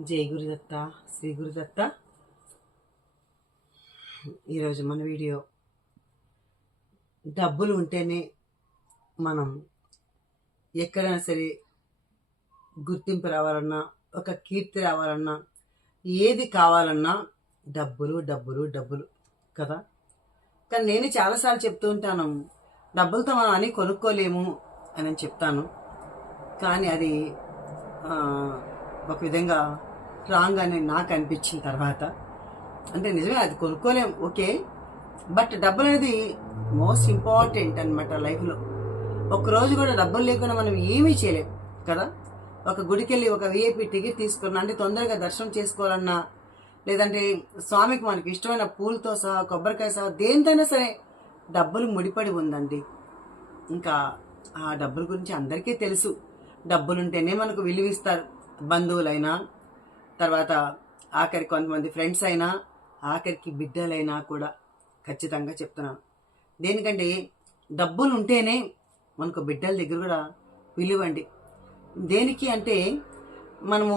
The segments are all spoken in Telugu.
జై గురుదత్త శ్రీ గురుదత్త. ఈరోజు మన వీడియో డబ్బులు ఉంటేనే మనం ఎక్కడైనా సరే గుర్తింపు రావాలన్నా ఒక కీర్తి రావాలన్నా ఏది కావాలన్నా డబ్బులు డబ్బులు డబ్బులు కదా? కానీ నేను చాలాసార్లు చెప్తూ ఉంటాను డబ్బులతో మనం అని కొనుక్కోలేము అని చెప్తాను. కానీ అది ఒక విధంగా రాంగ్ అని నాకు అనిపించిన తర్వాత. అంటే నిజమే అది కొనుక్కోలేం ఓకే. బట్ డబ్బులు అనేది మోస్ట్ ఇంపార్టెంట్ అనమాట లైఫ్లో. రోజు కూడా డబ్బులు లేకుండా మనం ఏమీ చేయలేం కదా? ఒక గుడికి వెళ్ళి ఒక విఐపి టికెట్ తీసుకున్నా అంటే తొందరగా దర్శనం చేసుకోవాలన్నా లేదంటే స్వామికి మనకి ఇష్టమైన పూలతో సహా కొబ్బరికాయ సహా దేనితోనే సరే డబ్బులు ముడిపడి ఉందండి. ఇంకా ఆ డబ్బుల గురించి అందరికీ తెలుసు. డబ్బులుంటేనే మనకు విలువిస్తారు. బంధువులైనా తర్వాత ఆఖరికి కొంతమంది ఫ్రెండ్స్ అయినా ఆఖరికి బిడ్డలైనా కూడా ఖచ్చితంగా చెప్తున్నాను. దేనికంటే డబ్బులు ఉంటేనే మనకు బిడ్డల దగ్గర కూడా విలువండి. దేనికి అంటే మనము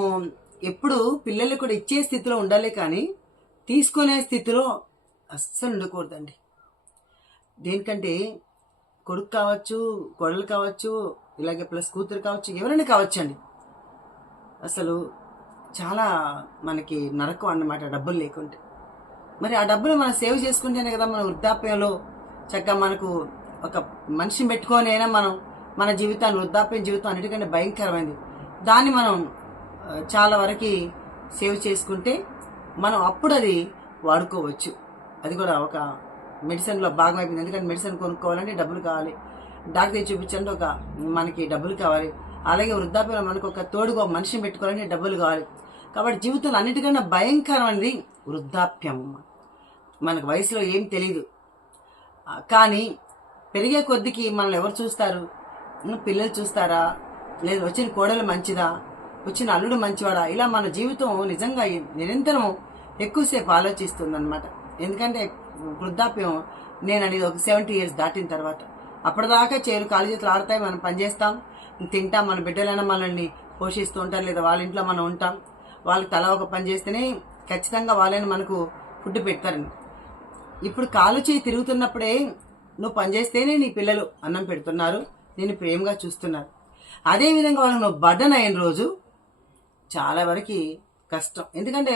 ఎప్పుడు పిల్లలు కూడా ఇచ్చే స్థితిలో ఉండాలి కానీ తీసుకునే స్థితిలో అస్సలు ఉండకూడదండి. దేనికంటే కొడుకు కావచ్చు కొడలు కావచ్చు ఇలాగే ప్లస్ కూతురు కావచ్చు ఎవరైనా కావచ్చు అండి అసలు చాలా మనకి నరకం అన్నమాట డబ్బులు లేకుంటే. మరి ఆ డబ్బులు మనం సేవ్ చేసుకుంటేనే కదా మన వృద్ధాప్యంలో చక్కగా మనకు ఒక మనిషిని పెట్టుకొని అయినా మనం మన జీవితాన్ని వృద్ధాప్యం జీవితం అన్నిటికంటే భయంకరమైంది. దాన్ని మనం చాలా వరకు సేవ్ చేసుకుంటే మనం అప్పుడు అది వాడుకోవచ్చు. అది కూడా ఒక మెడిసిన్లో భాగం అయిపోయింది ఎందుకంటే మెడిసిన్ కొనుక్కోవాలంటే డబ్బులు కావాలి. డాక్టర్ చూపించండి ఒక మనకి డబ్బులు కావాలి. అలాగే వృద్ధాప్యంలో మనకు ఒక తోడుగా మనిషిని పెట్టుకోవాలంటే డబ్బులు కావాలి. కాబట్టి జీవితంలో అన్నిటికన్నా భయంకరమైనది వృద్ధాప్యం. మనకు వయసులో ఏం తెలియదు కానీ పెరిగే కొద్దికి మనల్ని ఎవరు చూస్తారు? పిల్లలు చూస్తారా? లేదు వచ్చిన కోడలు మంచిదా? వచ్చిన అల్లుడు మంచివాడా? ఇలా మన జీవితం నిజంగా నిరంతరం ఎక్కువసేపు ఆలోచిస్తుంది ఎందుకంటే వృద్ధాప్యం నేను అనేది ఒక సెవెంటీ ఇయర్స్ దాటిన తర్వాత. అప్పటిదాకా చేరు కాలు చేతులు ఆడతాయి మనం పనిచేస్తాం తింటాం మన బిడ్డలైనా మనల్ని పోషిస్తూ ఉంటారు లేదా వాళ్ళ ఇంట్లో మనం ఉంటాం. వాళ్ళకి తల ఒక పని చేస్తేనే ఖచ్చితంగా వాళ్ళని మనకు ఫుడ్ పెడతారండి ఇప్పుడు కాలు చేయి తిరుగుతున్నప్పుడే నువ్వు పనిచేస్తేనే నీ పిల్లలు అన్నం పెడుతున్నారు నేను ప్రేమగా చూస్తున్నారు. అదేవిధంగా వాళ్ళకి నువ్వు బడ్డన్ అయిన రోజు చాలా వరకు కష్టం. ఎందుకంటే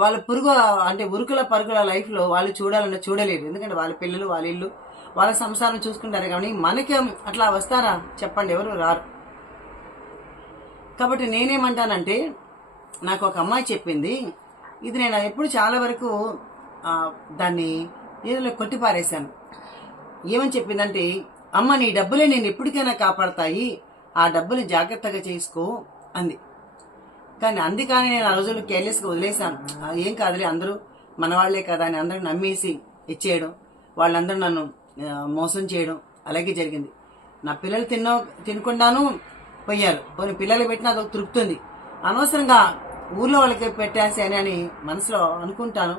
వాళ్ళ పురుగు అంటే ఉరుకుల పరుగుల లైఫ్లో వాళ్ళు చూడాలన్నా చూడలేరు. ఎందుకంటే వాళ్ళ పిల్లలు వాళ్ళ ఇల్లు వాళ్ళ సంసారం చూసుకుంటారు కానీ మనకేం అట్లా వస్తారా? చెప్పండి ఎవరు రారు. కాబట్టి నేనేమంటానంటే నాకు ఒక అమ్మాయి చెప్పింది. ఇది నేను ఎప్పుడు చాలా వరకు దాన్ని ఏదో కొట్టిపారేశాను. ఏమని చెప్పిందంటే అమ్మ నీ డబ్బులే నేను ఎప్పటికైనా కాపాడతాయి. ఆ డబ్బులు జాగ్రత్తగా చేసుకో అంది. కానీ అందుకని నేను ఆ రోజులు కేర్లెస్గా వదిలేశాను. ఏం కాదులే అందరూ మన వాళ్ళే కదా అని అందరూ నమ్మేసి ఇచ్చేయడం వాళ్ళందరూ నన్ను మోసం చేయడం అలాగే జరిగింది. నా పిల్లలు తిన్న తినకుండాను పోయారు. కొన్ని పిల్లలు పెట్టినా అదొక తృప్తి ఉంది అనవసరంగా ఊర్లో వాళ్ళకి పెట్టేసాను అని మనసులో అనుకుంటాను.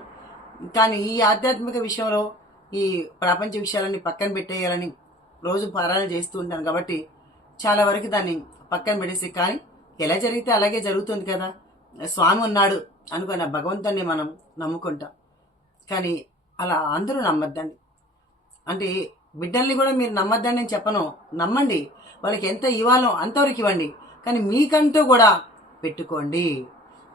కానీ ఈ ఆధ్యాత్మిక విషయంలో ఈ ప్రపంచ విషయాలన్నీ పక్కన పెట్టేయాలని రోజు పారాయణ చేస్తూ ఉంటాను కాబట్టి చాలా వరకు దాన్ని పక్కన పెట్టేసి కానీ ఎలా జరిగితే అలాగే జరుగుతుంది కదా? స్వామి ఉన్నాడు అనుకున్న భగవంతుని మనం నమ్ముకుంటాం. కానీ అలా అందరూ నమ్మద్దండి. అంటే బిడ్డల్ని కూడా మీరు నమ్మద్దండి నేను చెప్పను. నమ్మండి. వాళ్ళకి ఎంత ఇవ్వాలో అంతవరకు ఇవ్వండి. కానీ మీకంటూ కూడా పెట్టుకోండి.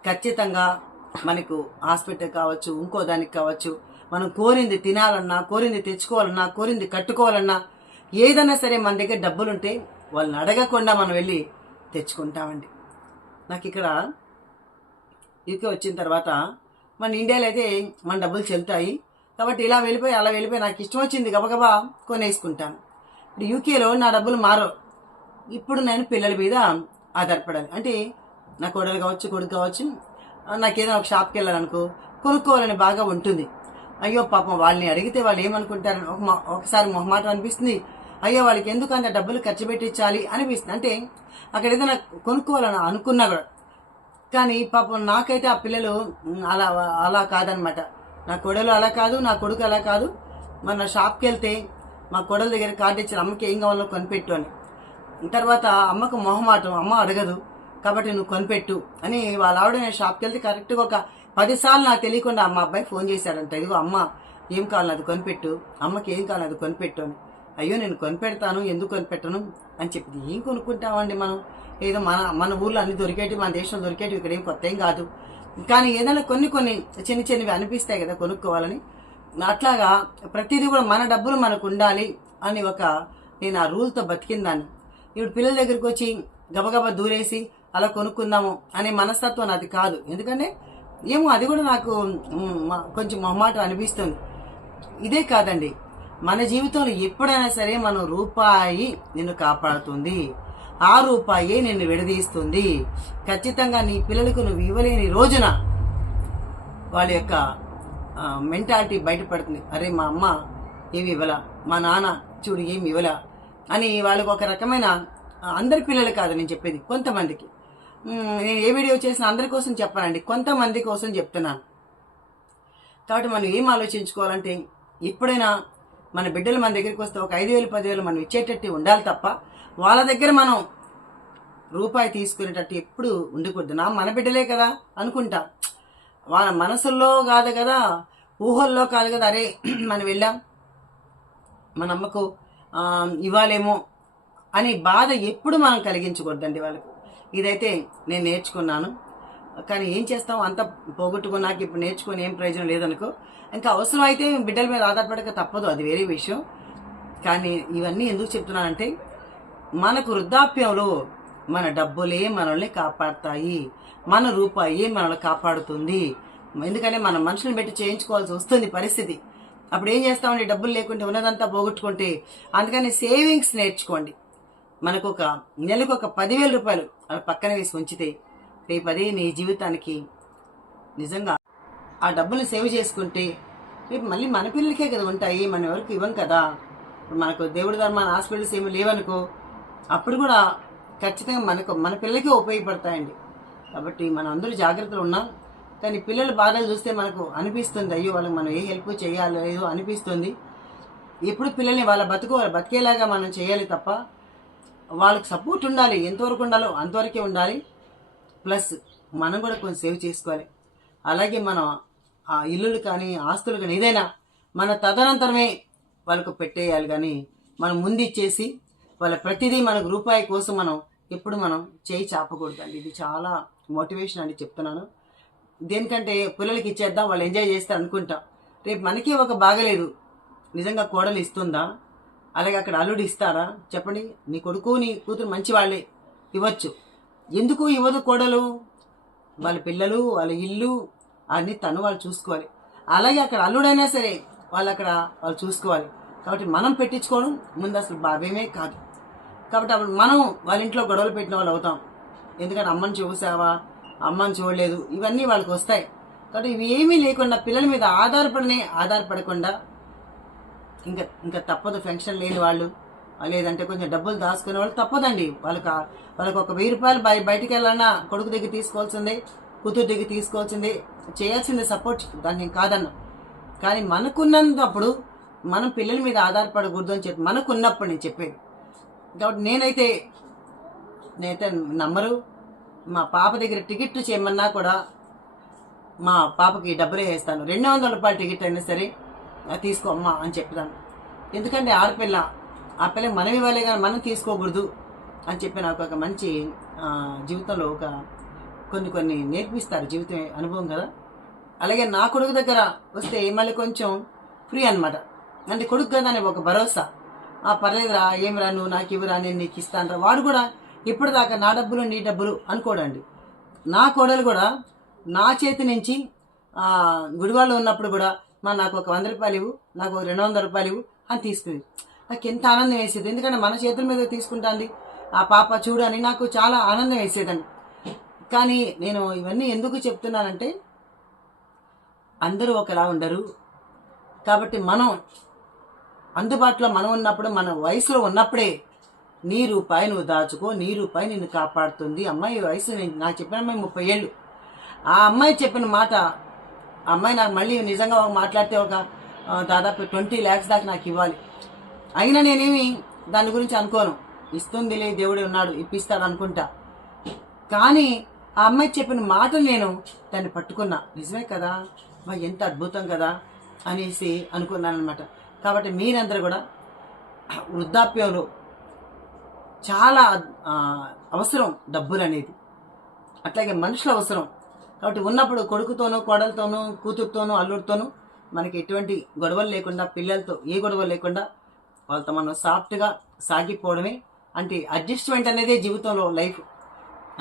ఖచ్చితంగా మనకు హాస్పిటల్ కావచ్చు ఇంకో దానికి కావచ్చు మనం కోరింది తినాలన్నా కోరింది తెచ్చుకోవాలన్నా కోరింది కట్టుకోవాలన్నా ఏదైనా సరే మన దగ్గర డబ్బులుంటే వాళ్ళని అడగకుండా మనం వెళ్ళి తెచ్చుకుంటామండి. నాకు ఇక్కడ యూకే వచ్చిన తర్వాత మన ఇండియాలో అయితే మన డబ్బులు చెల్తాయి కాబట్టి ఇలా వెళ్ళిపోయి అలా వెళ్ళిపోయి నాకు ఇష్టం వచ్చింది గబగబా కొనేసుకుంటాను. ఇప్పుడు యూకేలో నా డబ్బులు మారవు. ఇప్పుడు నేను పిల్లల మీద ఆధారపడాలి. అంటే నా కోడలు కావచ్చు కొడుకు కావచ్చు నాకేదైనా ఒక షాప్కి వెళ్ళాలనుకో కొనుక్కోవాలని బాగా ఉంటుంది. అయ్యో పాపం వాళ్ళని అడిగితే వాళ్ళు ఏమనుకుంటారని ఒక ఒకసారి మొహమాటం అనిపిస్తుంది. అయ్యో వాళ్ళకి ఎందుకు అంత డబ్బులు ఖర్చు పెట్టించాలి అనిపిస్తుంది. అంటే అక్కడ ఏదైనా కొనుక్కోవాలని అనుకున్నా కూడా. కానీ పాపం నాకైతే ఆ పిల్లలు అలా అలా కాదనమాట. నా కొడలు అలా కాదు నా కొడుకు అలా కాదు. మన షాప్కి వెళ్తే మా కొడల దగ్గర కార్డు ఇచ్చిన అమ్మకి ఏం కావాలో కొనిపెట్టు అని. తర్వాత అమ్మకు మొహమాటం అమ్మ అడగదు కాబట్టి నువ్వు కొనిపెట్టు అని వాళ్ళ ఆవిడ నేను షాప్కి వెళ్తే కరెక్ట్గా ఒక పదిసార్లు నాకు తెలియకుండా మా అబ్బాయి ఫోన్ చేశాడంట. ఇదిగో అమ్మ ఏం కావాలి అది కొనిపెట్టు అమ్మకి ఏం కావాలి అది కొనిపెట్టు అని. అయ్యో నేను కొనిపెడతాను ఎందుకు కొనిపెట్టను అని చెప్పింది ఏం కొనుక్కుంటామండి మనం? ఏదో మన మన ఊర్లో అన్ని దొరికేటి మన దేశంలో దొరికేటి ఇక్కడ ఏం కొత్త ఏం కాదు. కానీ ఏదైనా కొన్ని కొన్ని చిన్న చిన్నవి అనిపిస్తాయి కదా కొనుక్కోవాలని. అట్లాగా ప్రతిదీ కూడా మన డబ్బులు మనకు ఉండాలి అని ఒక నేను ఆ రూల్తో బతికిందాన్ని ఇప్పుడు పిల్లల దగ్గరికి వచ్చి గబగబా దూరేసి అలా కొనుక్కుందాము అనే మనస్తత్వం అది కాదు. ఎందుకంటే ఏమో అది కూడా నాకు కొంచెం మొహమాట అనిపిస్తుంది. ఇదే కాదండి. మన జీవితంలో ఎప్పుడైనా సరే మనం రూపాయి నిన్ను కాపాడుతుంది. ఆ రూపాయి నిన్ను విడదీస్తుంది. ఖచ్చితంగా నీ పిల్లలకు నువ్వు ఇవ్వలేని రోజున వాళ్ళ యొక్క మెంటాలిటీ బయటపడుతుంది. అరే మా అమ్మ ఏమి ఇవ్వలా? మా నాన్న చూడు ఏమి ఇవ్వలా? అని వాళ్ళకు ఒక రకమైన అందరి పిల్లలు కాదు నేను చెప్పేది కొంతమందికి. నేను ఏ వీడియో చేసిన అందరి కోసం చెప్పానండి. కొంతమంది కోసం చెప్తున్నాను. కాబట్టి మనం ఏం ఆలోచించుకోవాలంటే ఎప్పుడైనా మన బిడ్డలు మన దగ్గరికి వస్తే ఒక ఐదు వేలు పదివేలు మనం ఇచ్చేటట్టు ఉండాలి తప్ప వాళ్ళ దగ్గర మనం రూపాయి తీసుకునేటట్టు ఎప్పుడు ఉండకూడదు. నా మన బిడ్డలే కదా అనుకుంటా. వాళ్ళ మనసుల్లో కాదు కదా ఊహల్లో కాదు కదా అరే మనం వెళ్ళాం మన అమ్మకు ఇవ్వాలేమో అని బాధ ఎప్పుడు మనం కలిగించకూడదండి వాళ్ళకు. ఇదైతే నేను నేర్చుకున్నాను. కానీ ఏం చేస్తాం? అంత పోగొట్టుకున్నాక ఇప్పుడు నేర్చుకొని ఏం ప్రయోజనం లేదనుకో ఇంకా అవసరం అయితే బిడ్డల మీద ఆధారపడక తప్పదు అది వేరే విషయం. కానీ ఇవన్నీ ఎందుకు చెప్తున్నానంటే మనకు వృద్ధాప్యంలో మన డబ్బులే మనల్ని కాపాడతాయి మన రూపాయి మనల్ని కాపాడుతుంది. ఎందుకంటే మన మనుషులను పెట్టి చేయించుకోవాల్సి వస్తుంది పరిస్థితి. అప్పుడు ఏం చేస్తామండి? డబ్బులు లేకుంటే ఉన్నదంతా పోగొట్టుకుంటే అందుకని సేవింగ్స్ నేర్చుకోండి. మనకు ఒక నెలకు ఒక పదివేల రూపాయలు అలా పక్కన వేసి ఉంచితే రేపు అదే నీ జీవితానికి నిజంగా ఆ డబ్బులు సేవ్ చేసుకుంటే రేపు మళ్ళీ మన పిల్లలకే కదా ఉంటాయి మనం ఎవరికి ఇవ్వం కదా. ఇప్పుడు మనకు దేవుడి ధర్మాన హాస్పిటల్స్ ఏమి లేవనుకో అప్పుడు కూడా ఖచ్చితంగా మనకు మన పిల్లలకే ఉపయోగపడతాయండి. కాబట్టి మనం అందరూ జాగ్రత్తలు ఉన్నాం. కానీ పిల్లల బాధలు చూస్తే మనకు అనిపిస్తుంది అయ్యో వాళ్ళకి మనం ఏ హెల్ప్ చేయాలో ఏదో అనిపిస్తుంది. ఎప్పుడు పిల్లల్ని వాళ్ళ బతుకు వాళ్ళ బతికేలాగా మనం చేయాలి తప్ప వాళ్ళకి సపోర్ట్ ఉండాలి ఎంతవరకు ఉండాలో అంతవరకే ఉండాలి. ప్లస్ మనం కూడా కొంచెం సేవ్ చేసుకోవాలి. అలాగే మనం ఆ ఇల్లులు కానీ ఆస్తులు కానీ ఏదైనా మన తదనంతరమే వాళ్ళకు పెట్టేయాలి కానీ మనం ముందు ఇచ్చేసి వాళ్ళ ప్రతిదీ మనకు రూపాయి కోసం మనం ఎప్పుడు మనం చేయి చాపకూడదండి. ఇది చాలా మోటివేషన్ అండి చెప్తున్నాను. దేనికంటే పిల్లలకి ఇచ్చేద్దాం వాళ్ళు ఎంజాయ్ చేస్తారు అనుకుంటాం. రేపు మనకి ఒక బాగలేదు. నిజంగా కోడలు ఇస్తుందా? అలాగే అక్కడ అల్లుడు ఇస్తారా? చెప్పండి. నీ కొడుకు నీ కూతురు మంచి వాళ్ళే ఇవ్వచ్చు. ఎందుకు ఇవ్వదు కోడలు? వాళ్ళ పిల్లలు వాళ్ళ ఇల్లు అన్ని తను వాళ్ళు చూసుకోవాలి. అలాగే అక్కడ అల్లుడైనా సరే వాళ్ళు అక్కడ వాళ్ళు చూసుకోవాలి. కాబట్టి మనం పెట్టించుకోవడం ముందు అసలు భావ్యమే కాదు. కాబట్టి అప్పుడు మనం వాళ్ళ ఇంట్లో గొడవలు పెట్టిన వాళ్ళు అవుతాం. ఎందుకంటే అమ్మని చూసావా? అమ్మని చూడలేదు. ఇవన్నీ వాళ్ళకి వస్తాయి. కాబట్టి ఇవి ఏమీ లేకుండా పిల్లల మీద ఆధారపడనే ఆధారపడకుండా ఇంకా ఇంకా తప్పదు ఫంక్షన్ లేని వాళ్ళు లేదంటే కొంచెం డబ్బులు దాచుకునే వాళ్ళు తప్పదండి. వాళ్ళకి వాళ్ళకి ఒక వెయ్యి రూపాయలు బయ బయటికి వెళ్ళాలన్నా కొడుకు దగ్గర తీసుకోవాల్సిందే కూతురు దగ్గర తీసుకోవాల్సిందే చేయాల్సింది సపోర్ట్ దాన్ని నేను కాదన్నా. కానీ మనకున్నంతప్పుడు మనం పిల్లల మీద ఆధారపడకూడదు అని చెప్పి మనకున్నప్పుడు నేను చెప్పేది. కాబట్టి నేనైతే నేనైతే నమ్మరు. మా పాప దగ్గర టికెట్ చేయమన్నా కూడా మా పాపకి డబ్బులే వేస్తాను. రెండు వందల రూపాయల టికెట్ అయినా సరే అది తీసుకో అమ్మా అని చెప్తాను ఎందుకంటే ఆడపిల్ల ఆ పిల్ల మనం ఇవ్వాలి కానీ మనం తీసుకోకూడదు అని చెప్పి నాకు ఒక మంచి జీవితంలో ఒక కొన్ని కొన్ని నేర్పిస్తారు జీవితం అనుభవం కదా? అలాగే నా కొడుకు దగ్గర వస్తే మళ్ళీ కొంచెం ఫ్రీ అనమాట అంటే కొడుకు కదా అని ఒక భరోసా. ఆ పర్లేదురా ఏమిరా నువ్వు నాకు ఇవ్వరా నేను నీకు ఇస్తాను రా వాడు కూడా ఇప్పటిదాకా నా డబ్బులు నీ డబ్బులు అనుకోడండి. నా కోడలు కూడా నా చేతి నుంచి గుడివాళ్ళు ఉన్నప్పుడు కూడా మా నాకు ఒక వంద రూపాయలు ఇవ్వు నాకు ఒక రెండు వందల రూపాయలు ఇవ్వు అని తీసుకుంది నాకు ఎంత ఆనందం వేసేది. ఎందుకంటే మన చేతుల మీద తీసుకుంటాంది. ఆ పాప చూడని నాకు చాలా ఆనందం వేసేదండి. కానీ నేను ఇవన్నీ ఎందుకు చెప్తున్నానంటే అందరూ ఒకలా ఉండరు. కాబట్టి మనం అందుబాటులో మనం ఉన్నప్పుడు మన వయసులో ఉన్నప్పుడే నీ రూపాయి నువ్వు దాచుకో నీ రూపాయి నిన్ను కాపాడుతుంది. అమ్మాయి వయసు నాకు చెప్పిన అమ్మాయి ముప్పై ఏళ్ళు. ఆ అమ్మాయి చెప్పిన మాట ఆ అమ్మాయి నాకు మళ్ళీ నిజంగా మాట్లాడితే ఒక దాదాపు ట్వంటీ ల్యాక్స్ దాకా నాకు ఇవ్వాలి. అయినా నేనేమి దాని గురించి అనుకోను. ఇస్తుందిలే దేవుడే ఉన్నాడు ఇప్పిస్తాడు అనుకుంటా. కానీ ఆ అమ్మాయి చెప్పిన మాటలు నేను దాన్ని పట్టుకున్నా. నిజమే కదా? మా ఎంత అద్భుతం కదా? అనేసి అనుకున్నాను అనమాట కాబట్టి మీరందరూ కూడా వృద్ధాప్యంలో చాలా అవసరం డబ్బులు అనేది అట్లాగే మనుషుల అవసరం. కాబట్టి ఉన్నప్పుడు కొడుకుతోనూ కోడలతోనూ కూతురుతోనూ అల్లుడితోనూ మనకి ఎటువంటి గొడవలు లేకుండా పిల్లలతో ఏ గొడవలు లేకుండా వాళ్ళతో మనం సాఫ్ట్గా సాగిపోవడమే. అంటే అడ్జస్ట్మెంట్ అనేదే జీవితంలో లైఫ్.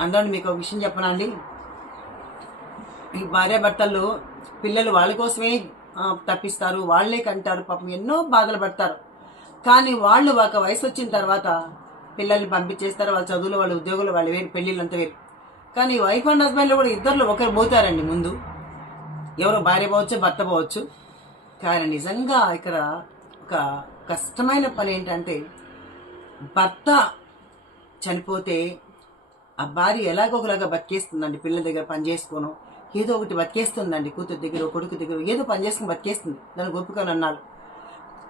అందులో మీకు ఒక విషయం చెప్పనండి ఈ భార్య భర్తలు పిల్లలు వాళ్ళ కోసమే తప్పిస్తారు. వాళ్ళే కంటారు. పాపం ఎన్నో బాధలు పడతారు. కానీ వాళ్ళు ఒక వయసు వచ్చిన తర్వాత పిల్లల్ని పంపించేస్తారు. వాళ్ళ చదువులు వాళ్ళ ఉద్యోగులు వాళ్ళు వేరు పెళ్ళిళ్ళు అంత వేరు. కానీ వైఫ్ అండ్ హస్బెండ్లో కూడా ఇద్దరు ఒకరు పోతారండి ముందు. ఎవరో భార్య పోవచ్చు భర్త పోవచ్చు. కానీ నిజంగా ఇక్కడ ఒక కష్టమైన పని ఏంటంటే భర్త చనిపోతే ఆ భార్య ఎలాగోకలాగా బతికేస్తుందండి పిల్లల దగ్గర పని చేసుకోను ఏదో ఒకటి బతికేస్తుందండి కూతురు దగ్గర కొడుకు దగ్గర ఏదో పని చేసుకుని బతికేస్తుంది దాన్ని ఒప్పుకొని అన్నారు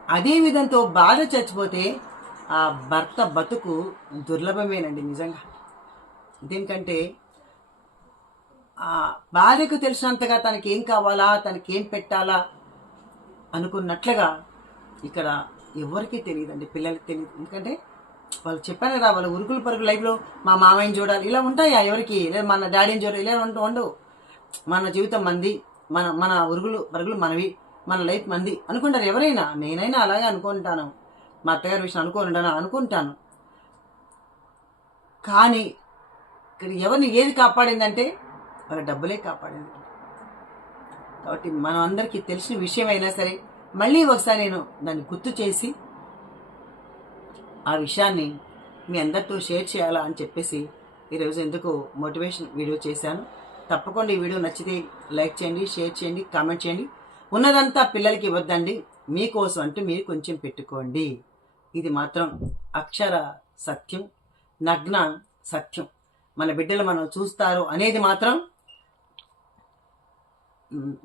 అదే విధంతో బాధ చచ్చిపోతే ఆ భర్త బతుకు దుర్లభమేనండి నిజంగా. దేనికంటే ఆ భార్యకు తెలిసినంతగా తనకి ఏం కావాలా తనకి ఏం పెట్టాలా అనుకున్నట్లుగా ఇక్కడ ఎవరికీ తెలియదండి పిల్లలకి తెలియదు. ఎందుకంటే వాళ్ళు చెప్పారు కదా వాళ్ళ ఉరుకులు పరుగు లైఫ్లో మా మామయ్యని చూడాలి. ఇలా ఉంటాయా ఎవరికి? లేదా మన డాడీని చూడాలి. ఇలా ఉంటూ ఉండవు. మన జీవితం మంది మన మన ఉరుగులు పరుగులు మనవి మన లైఫ్ మంది అనుకుంటారు ఎవరైనా. నేనైనా అలాగే అనుకుంటాను. మా అత్తగారి విషయం అనుకుంటాను అనుకుంటాను. కానీ ఇక్కడ ఎవరిని ఏది కాపాడిందంటే వాళ్ళ డబ్బులే కాపాడింది. కాబట్టి మనం అందరికీ తెలిసిన విషయం అయినా సరే మళ్ళీ ఒకసారి నేను దాన్ని గుర్తు చేసి ఆ విషయాన్ని మీ అందరితో షేర్ చేయాలా అని చెప్పేసి ఈరోజు ఎందుకు మోటివేషన్ వీడియో చేశాను. తప్పకుండా ఈ వీడియో నచ్చితే లైక్ చేయండి షేర్ చేయండి కామెంట్ చేయండి. ఉన్నదంతా పిల్లలకి ఇవ్వద్దండి. మీకోసం అంటూ మీరు కొంచెం పెట్టుకోండి. ఇది మాత్రం అక్షర సత్యం నగ్న సత్యం. మన బిడ్డలు మనం చూస్తారు అనేది మాత్రం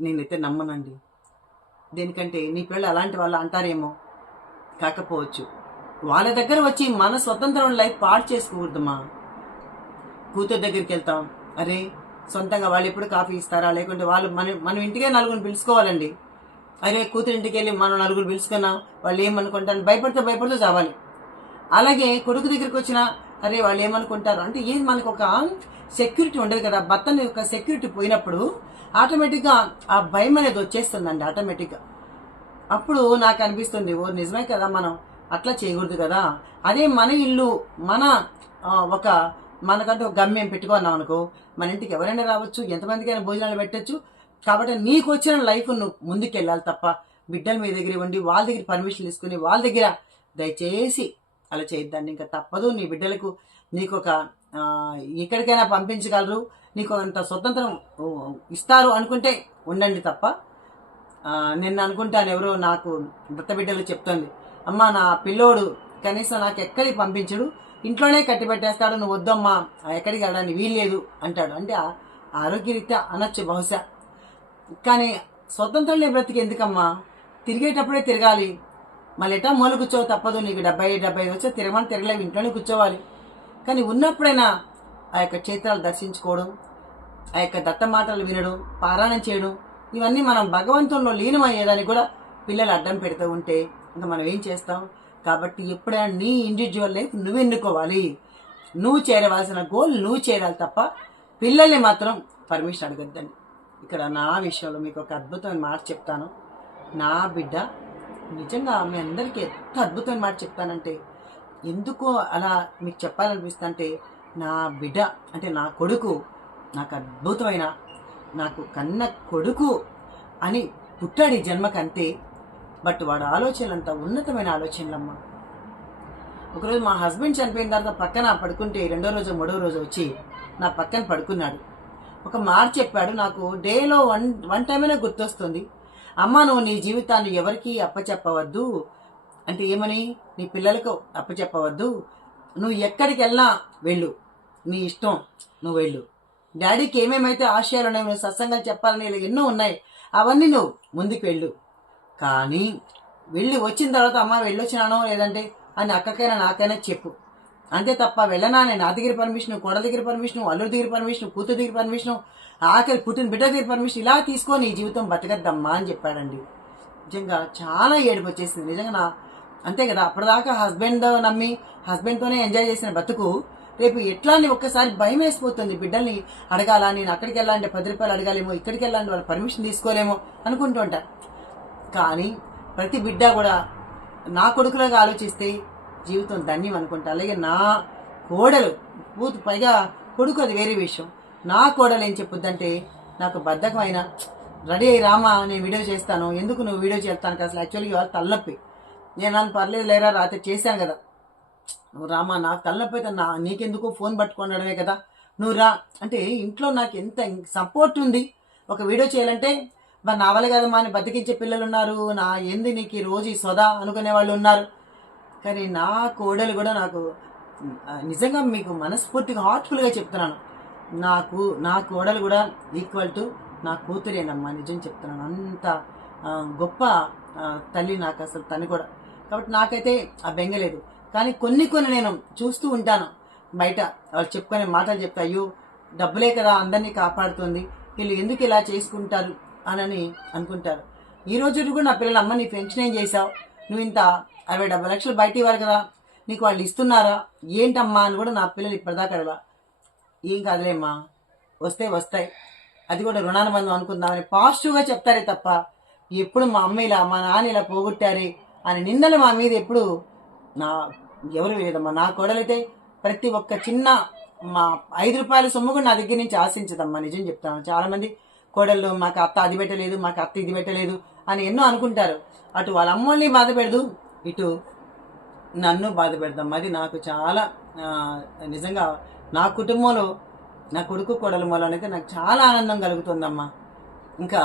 నేనైతే నమ్మనండి. దేనికంటే నీ పిల్లలు అలాంటి వాళ్ళు అంటారేమో కాకపోవచ్చు. వాళ్ళ దగ్గర వచ్చి మన స్వతంత్రం లైఫ్ పాడు చేసుకోకూడదమ్మా. కూతురు దగ్గరికి వెళ్తాం. అరే సొంతంగా వాళ్ళు ఎప్పుడు కాఫీ ఇస్తారా? లేకుంటే వాళ్ళు మన మనం ఇంటికే నలుగురిని పిలుచుకోవాలండి. అరే కూతురు ఇంటికి వెళ్ళి మనం నలుగురు పిలుచుకున్నాం వాళ్ళు ఏమనుకుంటారు? భయపడితే భయపడుతూ చావాలి. అలాగే కొడుకు దగ్గరికి వచ్చిన అరే వాళ్ళు ఏమనుకుంటారు? అంటే ఏది మనకు ఒక సెక్యూరిటీ ఉండదు కదా. భర్తని యొక్క సెక్యూరిటీ పోయినప్పుడు ఆటోమేటిక్గా ఆ భయం అనేది వచ్చేస్తుందండి ఆటోమేటిక్గా అప్పుడు నాకు అనిపిస్తుంది ఓ నిజమే కదా మనం అట్లా చేయకూడదు కదా? అదే మన ఇల్లు మన ఒక మనకంటూ ఒక గమ్యం పెట్టుకున్నాం అనుకో మన ఇంటికి ఎవరైనా రావచ్చు ఎంతమందికైనా భోజనాలు పెట్టచ్చు. కాబట్టి నీకు వచ్చిన లైఫ్ నువ్వు ముందుకెళ్ళాలి తప్ప బిడ్డలు మీ దగ్గర ఉండి వాళ్ళ దగ్గర పర్మిషన్ తీసుకుని వాళ్ళ దగ్గర దయచేసి అలా చేయొద్దండి ఇంకా తప్పదు. నీ బిడ్డలకు నీకు ఒక ఎక్కడికైనా పంపించగలరు. నీకు అంత స్వతంత్రం ఇస్తారు అనుకుంటే ఉండండి తప్ప. నేను నిన్న అనుకుంటాను ఎవరో నాకు దత్త బిడ్డలు చెప్తుంది. అమ్మా నా పిల్లోడు కనీసం నాకు ఎక్కడికి పంపించడు? ఇంట్లోనే కట్టి పెట్టేస్తాడు నువ్వు వద్దమ్మా. ఆ ఎక్కడికి వెళ్ళడానికి వీల్లేదు అంటాడు. అంటే ఆ- ఆరోగ్యరీత్యా అనొచ్చు బహుశా. కానీ స్వతంత్రం లేని బ్రతికి ఎందుకమ్మా? తిరిగేటప్పుడే తిరగాలి. మళ్ళీ ఎటా మూల కూర్చోవు తప్పదు. నీకు డెబ్బై డెబ్బై ఐదు వచ్చే తిరగమని తిరగలేవు. ఇంట్లోనే కూర్చోవాలి. కానీ ఉన్నప్పుడైనా ఆ యొక్క క్షేత్రాలు దర్శించుకోవడం ఆ యొక్క దత్త మాటలు వినడం పారాయణం చేయడం ఇవన్నీ మనం భగవంతుల్లో లీనమయ్యేదానికి కూడా పిల్లలు అడ్డం పెడుతూ ఉంటే ఇంకా మనం ఏం చేస్తాం? కాబట్టి ఎప్పుడైనా నీ ఇండివిజువల్ లైఫ్ నువ్వు ఎన్నుకోవాలి. నువ్వు చేరవలసిన గోల్ నువ్వు చేరాలి తప్ప పిల్లల్ని మాత్రం పర్మిషన్ అడగద్దండి. ఇక్కడ నా విషయంలో మీకు ఒక అద్భుతమైన మాట చెప్తాను. నా బిడ్డ నిజంగా మీ అందరికీ ఎంత అద్భుతమైన మాట చెప్తానంటే ఎందుకో అలా మీకు చెప్పాలనిపిస్తుంటే నా బిడ్డ అంటే నా కొడుకు నాకు అద్భుతమైన నాకు కన్న కొడుకు అని పుట్టాడు ఈ జన్మకంతే బట్ వాడు ఆలోచనలంతా ఉన్నతమైన ఆలోచనలమ్మా. ఒకరోజు మా హస్బెండ్ చనిపోయిన తర్వాత పక్కన పడుకుంటే రెండో రోజు మూడో రోజు వచ్చి నా పక్కన పడుకున్నాడు. ఒక మాట చెప్పాడు నాకు డేలో వన్ వన్ టైం గుర్తొస్తుంది. అమ్మ నువ్వు నీ జీవితాన్ని ఎవరికి అప్పచెప్పవద్దు. అంటే ఏమని? నీ పిల్లలకు అప్పచెప్పవద్దు. నువ్వు ఎక్కడికి వెళ్ళినా వెళ్ళు. నీ ఇష్టం నువ్వు వెళ్ళు. డాడీకి ఏమేమైతే ఆశయాలు ఉన్నాయో నువ్వు సత్సంగాలు చెప్పాలని ఇలా ఎన్నో ఉన్నాయి. అవన్నీ నువ్వు ముందుకు వెళ్ళు. కానీ వెళ్ళి వచ్చిన తర్వాత అమ్మ వెళ్ళొచ్చినానో లేదంటే అని అక్కకైనా నాకైనా చెప్పు. అంతే తప్ప వెళ్ళనా? నేను నా దగ్గర పర్మిషన్ కొడ దగ్గర పర్మిషన్ అల్లుడి దగ్గర పర్మిషన్ కూతురు దగ్గర పర్మిషన్ ఆఖరి పుట్టిన బిడ్డ దగ్గర పర్మిషన్ ఇలా తీసుకొని ఈ జీవితం బతకద్దమ్మా అని చెప్పాడండి. నిజంగా చాలా ఏడుపు వచ్చేసింది. నిజంగా నా అంతే కదా అప్పటిదాకా హస్బెండ్ నమ్మి హస్బెండ్తోనే ఎంజాయ్ చేసిన బతుకు రేపు ఎట్లా అని ఒక్కసారి భయం వేసిపోతుంది బిడ్డల్ని అడగాల? నేను అక్కడికి వెళ్ళాలంటే పది రూపాయలు అడగాలేమో ఇక్కడికి వెళ్ళాలంటే వాళ్ళ పర్మిషన్ తీసుకోలేమో అనుకుంటూ ఉంటారు కానీ ప్రతి బిడ్డ కూడా నా కొడుకులాగా ఆలోచిస్తే జీవితం ధన్యం అనుకుంటా. అలాగే నా కోడలు పూర్తి పైగా కొడుకు అది వేరే విషయం. నా కోడలు ఏం చెప్పుద్దంటే నాకు బద్ధకమైన రెడీ అయ్యి రామా నేను వీడియో చేస్తాను. ఎందుకు నువ్వు వీడియో చేస్తాను? అసలు యాక్చువల్గా ఇవాళ తలనొప్పి. నేను నన్ను పర్లేదు లేరా రాత్రి చేశాను కదా. నువ్వు రామా నాకు తలనొప్పి అయితే నా నీకెందుకు ఫోన్ పట్టుకోవడమే కదా? నువ్వు రా. అంటే ఇంట్లో నాకు ఎంత సపోర్ట్ ఉంది ఒక వీడియో చేయాలంటే మరి నా కదమ్మా అని బతికించే పిల్లలు ఉన్నారు నా ఏంది నీకు ఈ రోజు ఈ సొదా అనుకునే వాళ్ళు ఉన్నారు. కానీ నా కోడలు కూడా నాకు నిజంగా మీకు మనస్ఫూర్తిగా హార్ట్ఫుల్గా చెప్తున్నాను. నాకు నా కోడలు కూడా ఈక్వల్ టు నా కూతురేనమ్మా నిజం చెప్తున్నాను. అంత గొప్ప తల్లి నాకు అసలు తను కూడా. కాబట్టి నాకైతే ఆ బెంగలేదు కానీ కొన్ని కొన్ని నేను చూస్తూ ఉంటాను. బయట వాళ్ళు చెప్పుకునే మాటలు చెప్తా అయ్యో డబ్బులే కదా అందరినీ కాపాడుతుంది. వీళ్ళు ఎందుకు ఇలా చేసుకుంటారు? అనని అనుకుంటారు. ఈ రోజు కూడా నా పిల్లలు అమ్మ నీ పెన్షన్ ఏం చేసావు నువ్వు ఇంత అరవై డెబ్బై లక్షలు బయట ఇవ్వాలి కదా. నీకు వాళ్ళు ఇస్తున్నారా? ఏంటమ్మా అని కూడా నా పిల్లలు ఇప్పటిదాకా అడగల. ఏం కాదులేమ్మా. వస్తే వస్తాయి. అది కూడా రుణానుబంధం అనుకుందామని పాజిటివ్గా చెప్తారే తప్ప ఎప్పుడు మా అమ్మ ఇలా మా నాన్న ఇలా పోగొట్టారే అని నిన్నలు మా మీద ఎప్పుడు నా ఎవరు లేదమ్మా నా కోడలైతే ప్రతి ఒక్క చిన్న మా ఐదు రూపాయల సొమ్ము కూడా నా దగ్గర నుంచి ఆశించదమ్మా. నిజం చెప్తాను. చాలామంది కోడళ్ళు మాకు అత్త అది పెట్టలేదు మాకు అత్త ఇది పెట్టలేదు అని ఎన్నో అనుకుంటారు. అటు వాళ్ళ అమ్మల్ని బాధ పెడదు ఇటు నన్ను బాధ పెడదాం. అది నాకు చాలా నిజంగా నా కుటుంబంలో నా కొడుకు కోడల మూలనైతే నాకు చాలా ఆనందం కలుగుతుందమ్మా. ఇంకా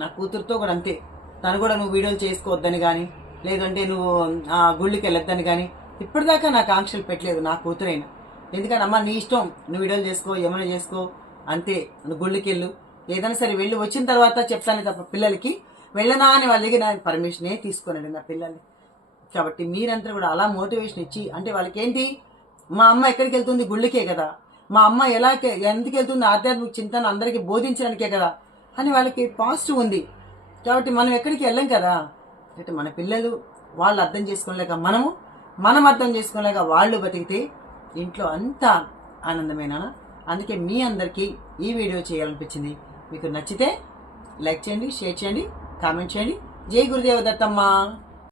నా కూతురుతో కూడా అంతే. తను కూడా నువ్వు వీడియోలు చేసుకోవద్దని కానీ లేదంటే నువ్వు ఆ, గుళ్ళకి వెళ్ళొద్దని కానీ ఇప్పటిదాకా నాకు ఆంక్షలు పెట్టలేదు నా కూతురైనా. ఎందుకంటే అమ్మ నీ ఇష్టం నువ్వు వీడియోలు చేసుకో ఏమైనా చేసుకో అంతే. గుళ్ళకి వెళ్ళు ఏదైనా సరే వెళ్ళి వచ్చిన తర్వాత చెప్తానే తప్ప పిల్లలకి వెళ్ళనా అని వాళ్ళ దగ్గర పర్మిషనే తీసుకున్నాడు నా పిల్లల్ని. కాబట్టి మీరంతా కూడా అలా మోటివేషన్ ఇచ్చి అంటే వాళ్ళకి ఏంటి మా అమ్మ ఎక్కడికి వెళ్తుంది గుళ్ళకే కదా. మా అమ్మ ఎలా ఎందుకు వెళ్తుంది? ఆధ్యాత్మిక చింతన అందరికీ బోధించడానికే కదా. అని వాళ్ళకి పాజిటివ్ ఉంది. కాబట్టి మనం ఎక్కడికి వెళ్ళాం కదా. అంటే మన పిల్లలు వాళ్ళు అర్థం చేసుకోలేక మనము మనం అర్థం చేసుకోలేక వాళ్ళు బతికితే ఇంట్లో అంతా ఆనందమేనా? అందుకే మీ అందరికీ ఈ వీడియో చేయాలనిపించింది. మీకు నచ్చితే లైక్ చేయండి షేర్ చేయండి కామెంట్ చేయండి. జై గురుదేవ దత్తమ్మ.